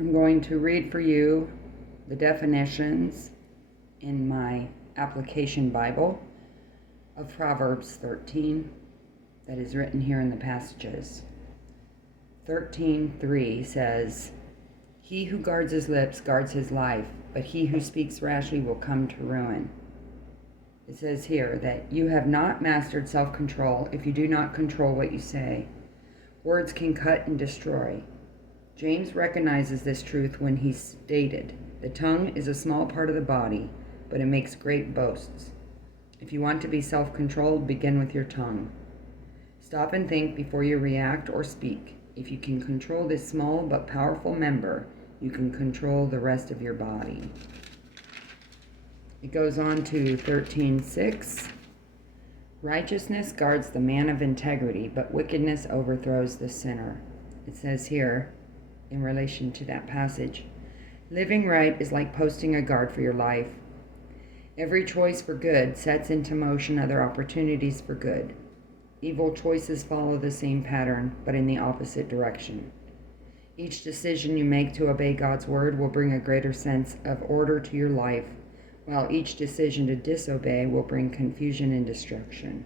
I'm going to read for you the definitions in my application Bible of Proverbs 13 that is written here in the passages. 13:3 says, "He who guards his lips guards his life, but he who speaks rashly will come to ruin." It says here that you have not mastered self-control if you do not control what you say. Words can cut and destroy. James recognizes this truth when he stated, "The tongue is a small part of the body, but it makes great boasts." If you want to be self-controlled, begin with your tongue. Stop and think before you react or speak. If you can control this small but powerful member, you can control the rest of your body. It goes on to 13:6. "Righteousness guards the man of integrity, but wickedness overthrows the sinner." It says here, in relation to that passage, living right is like posting a guard for your life. Every choice for good sets into motion other opportunities for good. Evil choices follow the same pattern, but in the opposite direction. Each decision you make to obey God's word will bring a greater sense of order to your life, while each decision to disobey will bring confusion and destruction.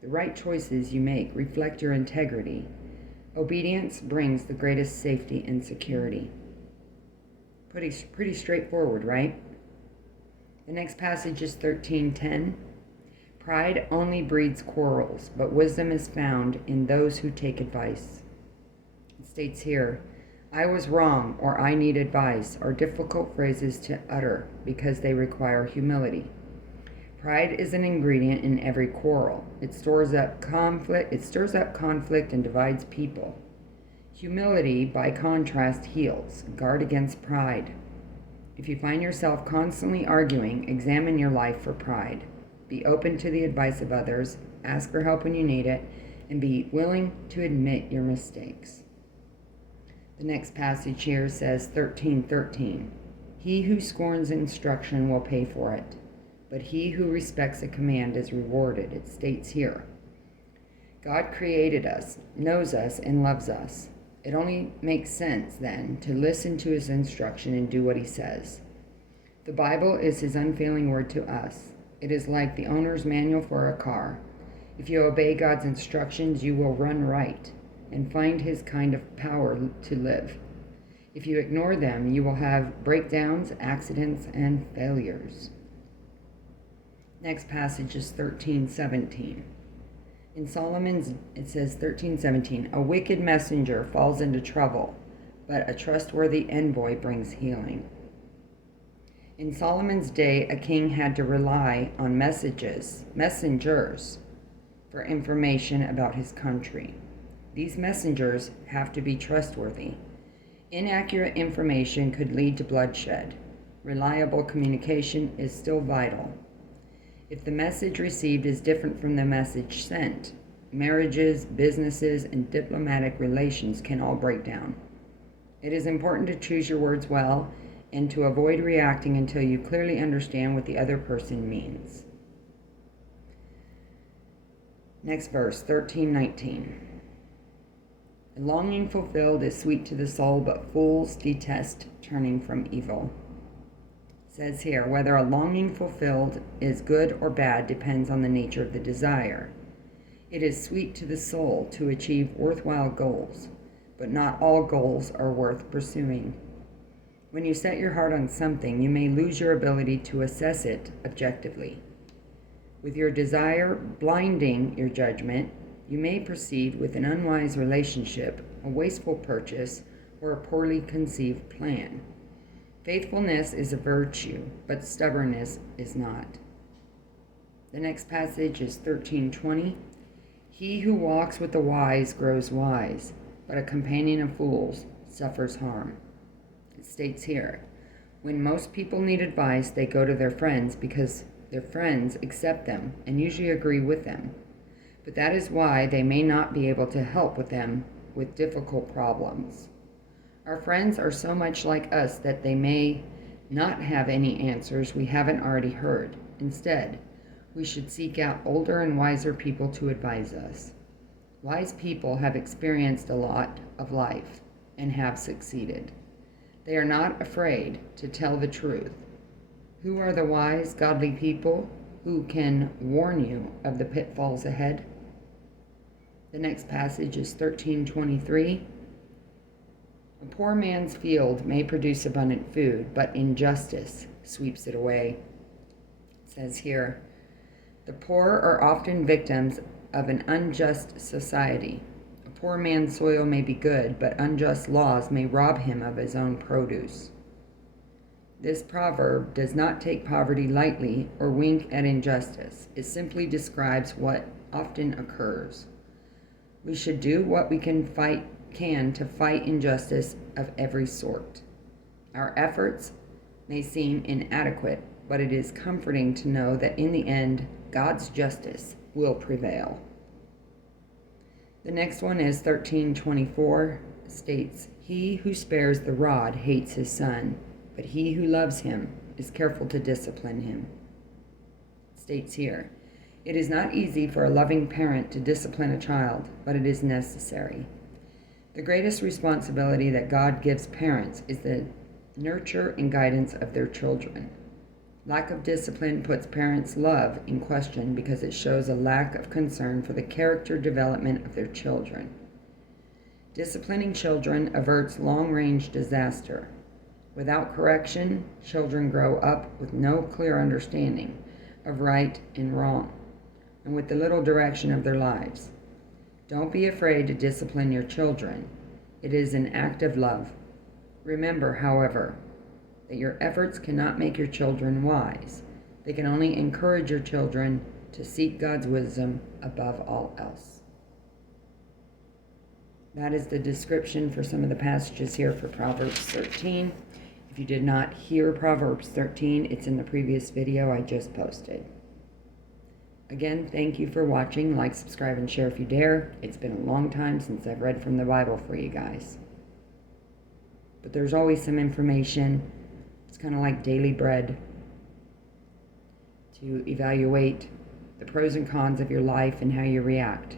The right choices you make reflect your integrity. Obedience brings the greatest safety and security. Pretty straightforward, right? The next passage is 13:10. "Pride only breeds quarrels, but wisdom is found in those who take advice." It states here, "I was wrong," or "I need advice," are difficult phrases to utter because they require humility. Pride is an ingredient in every quarrel. It stirs up conflict and divides people. Humility, by contrast, heals. Guard against pride. If you find yourself constantly arguing, examine your life for pride. Be open to the advice of others, ask for help when you need it, and be willing to admit your mistakes. The next passage here says 13:13. "He who scorns instruction will pay for it, but he who respects a command is rewarded." It states here, God created us, knows us, and loves us. It only makes sense, then, to listen to his instruction and do what he says. The Bible is his unfailing word to us. It is like the owner's manual for a car. If you obey God's instructions, you will run right and find his kind of power to live. If you ignore them, you will have breakdowns, accidents, and failures. Next passage is 13:17. In Solomon's, it says 13:17, "A wicked messenger falls into trouble, but a trustworthy envoy brings healing." In Solomon's day, a king had to rely on messengers, for information about his country. These messengers have to be trustworthy. Inaccurate information could lead to bloodshed. Reliable communication is still vital. If the message received is different from the message sent, marriages, businesses, and diplomatic relations can all break down. It is important to choose your words well and to avoid reacting until you clearly understand what the other person means. Next verse, 13:19. "A longing fulfilled is sweet to the soul, but fools detest turning from evil." It says here, whether a longing fulfilled is good or bad depends on the nature of the desire. It is sweet to the soul to achieve worthwhile goals, but not all goals are worth pursuing. When you set your heart on something, you may lose your ability to assess it objectively. With your desire blinding your judgment, you may proceed with an unwise relationship, a wasteful purchase, or a poorly conceived plan. Faithfulness is a virtue, but stubbornness is not. The next passage is 13:20. "He who walks with the wise grows wise, but a companion of fools suffers harm." It states here, when most people need advice, they go to their friends because their friends accept them and usually agree with them. But that is why they may not be able to help them with difficult problems. Our friends are so much like us that they may not have any answers we haven't already heard. Instead, we should seek out older and wiser people to advise us. Wise people have experienced a lot of life and have succeeded. They are not afraid to tell the truth. Who are the wise, godly people who can warn you of the pitfalls ahead? The next passage is 13:23. A poor man's field may produce abundant food, but injustice sweeps it away. It says here, the poor are often victims of an unjust society. A poor man's soil may be good, but unjust laws may rob him of his own produce. This proverb does not take poverty lightly or wink at injustice. It simply describes what often occurs. We should do what we can to fight injustice of every sort. Our efforts may seem inadequate, but it is comforting to know that in the end, God's justice will prevail. The next one is 13:24, states, he who spares the rod hates his son, but he who loves him is careful to discipline him. It states here, it is not easy for a loving parent to discipline a child, but it is necessary. The greatest responsibility that God gives parents is the nurture and guidance of their children. Lack of discipline puts parents' love in question because it shows a lack of concern for the character development of their children. Disciplining children averts long-range disaster. Without correction, children grow up with no clear understanding of right and wrong, and with the little direction of their lives. Don't be afraid to discipline your children. It is an act of love. Remember, however, that your efforts cannot make your children wise. They can only encourage your children to seek God's wisdom above all else. That is the description for some of the passages here for Proverbs 13. If you did not hear Proverbs 13, it's in the previous video I just posted. Again, thank you for watching. Like, subscribe, and share if you dare. It's been a long time since I've read from the Bible for you guys. But there's always some information. It's kind of like daily bread to evaluate the pros and cons of your life and how you react.